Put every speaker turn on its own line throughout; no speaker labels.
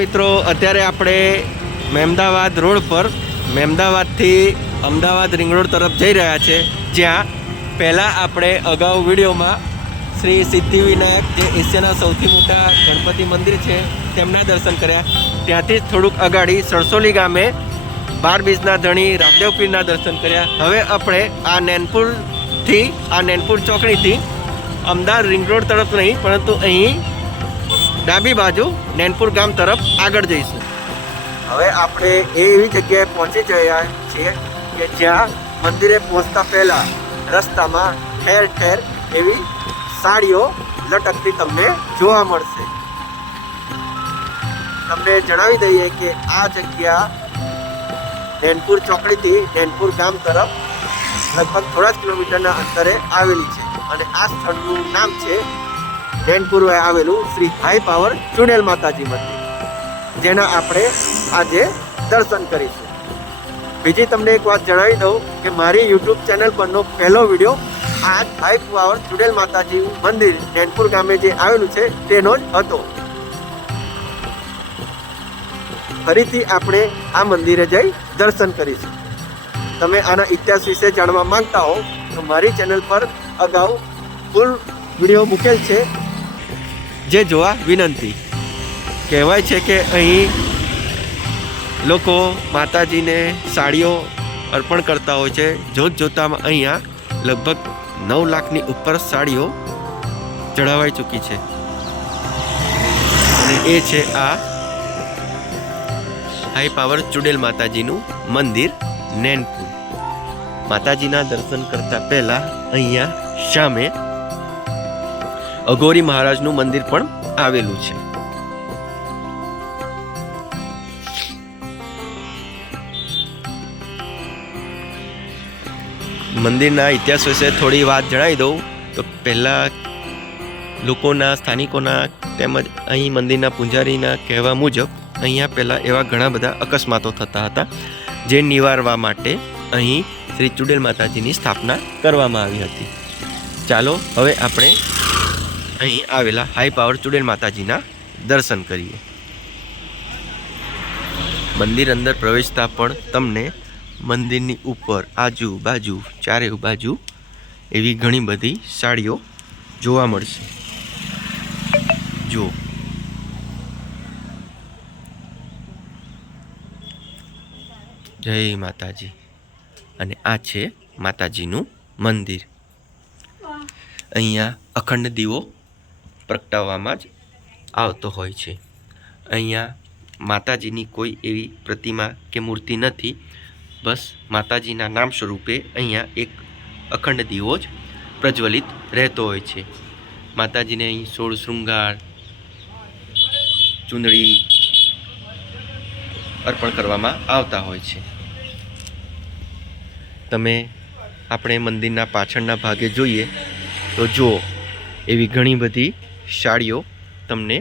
મિત્રો, અત્યારે આપણે મહેમદાવાદ રોડ પર મહેમદાવાદથી અમદાવાદ રિંગ રોડ તરફ જઈ રહ્યા છે, જ્યાં પહેલાં આપણે અગાઉ વિડીયોમાં શ્રી સિદ્ધિવિનાયક જે એશિયાના સૌથી મોટા ગણપતિ મંદિર છે, તેમના દર્શન કર્યા. ત્યાંથી જ થોડુંક અગાડી સરસોલી ગામે બાર બીજના ધણી રામદેવ પીરના દર્શન કર્યા. હવે આપણે આ નેનપુરથી, આ નેનપુર ચોકડીથી અમદાવાદ રિંગ રોડ તરફ નહીં, પરંતુ અહીં ડાબી બાજુ નેનપુર ગામ તરફ આગળ જઈશું. હવે આપણે એવી જગ્યાએ પહોંચી ગયા છીએ કે જ્યાં મંદિરે પહોંચતા પહેલા રસ્તામાં ઠેર ઠેર એવી સાડીઓ લટકતી તમને જોવા મળશે. તમને જણાવી દઈએ કે આ જગ્યા નેનપુર ચોકડીથી નેનપુર ગામ તરફ લગભગ થોડા જ કિલોમીટરના અંતરે આવેલી છે અને આ સ્થળનું નામ છે નેનપુર આવેલું શ્રી હાઈ પાવર ચુડેલ માતાજી મંદિર. જેના આપણે આજે દર્શન કરીશું. બીજી તમને એક વાત જણાવી દઉં કે મારી યુટ્યુબ ચેનલ પરનો પહેલો વીડિયો આ હાઈ પાવર ચુડેલ માતાજી મંદિર ડેનપુર ગામે જે આવેલું છે તેનો જ હતો. ફરીથી આપણે આ મંદિરે જઈ દર્શન કરીશું. તમે આના ઇતિહાસ વિશે જાણવા માંગતા હો તો મારી ચેનલ પર અગાઉ ફૂલ વીડિયો મૂકેલ છે. જે જોવા વિનંતી. કહેવાય છે કે અહીં લોકો માતાજીને સાડીઓ અર્પણ કરતા હોય છે. જોત જોતામાં અહીંયા લગભગ નવ લાખની ઉપર સાડીઓ ચઢાવાઈ ચૂકી છે. અને એ છે આ હાઈ પાવર ચુડેલ માતાજીનું મંદિર, નેનપુર. માતાજીના દર્શન કરતા પહેલા અહીંયા સામે અઘોરી મહારાજનું મંદિર પણ આવેલું છે. મંદિરના ઇતિહાસ વિશે થોડી વાત જણાવી દઉં. તો પહેલાં લોકોના, સ્થાનિકોના તેમજ અહીં મંદિરના પૂજારીના કહેવા મુજબ અહીંયા પહેલાં એવા ઘણા બધા અકસ્માતો થતા હતા, જે નિવારવા માટે અહીં શ્રી ચુડેલ માતાજીની સ્થાપના કરવામાં આવી હતી. ચાલો, હવે આપણે અહીં આવેલા હાઈ પાવર ચુડેલ માતાજીના દર્શન કરીએ. મંદિર અંદર પ્રવેશતા પણ તમને મંદિરની ઉપર આજુ બાજુ ચારે બાજુ એવી ઘણી બધી સાડીઓ જોવા મળશે. જો જય માતાજી. અને આ છે માતાજીનું મંદિર. અહીંયા અખંડ દીવો પ્રગટાવવામાં જ આવતો હોય છે. અહીંયા માતાજીની કોઈ એવી પ્રતિમા કે મૂર્તિ નથી. બસ માતાજીના નામ સ્વરૂપે અહીંયા એક અખંડ દીવો જ પ્રજ્વલિત રહેતો હોય છે. માતાજીને અહીં સોળ શૃંગાર, ચૂંદડી અર્પણ કરવામાં આવતા હોય છે. તમે આપણે મંદિરના પાછળના ભાગે જોઈએ તો જુઓ, એવી ઘણી બધી સાડીઓ તમને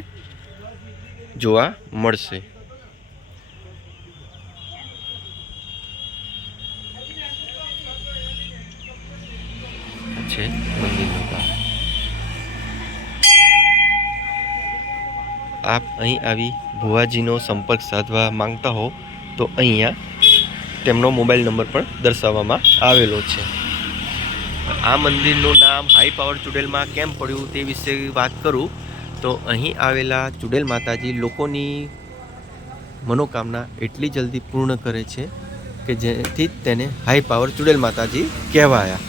જોવા મળશે. આપ અહીં આવી ભુવાજીનો સંપર્ક સાધવા માંગતા હો, તો અહીંયા તેમનો મોબાઈલ નંબર પણ દર્શાવવામાં આવેલો છે. આ મંદિરનું નામ હાઈ પાવર ચુડેલમાં કેમ પડ્યું તે વિશે વાત કરું? તો અહીં આવેલા ચુડેલ માતાજી લોકોની મનોકામના એટલી જલ્દી પૂર્ણ કરે છે કે જેથી તેને હાઈ પાવર ચુડેલ માતાજી કહેવાયા.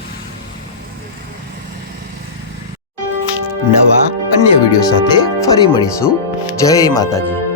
નવા અન્ય વીડિયો સાથે ફરી મળીશું. જય માતાજી.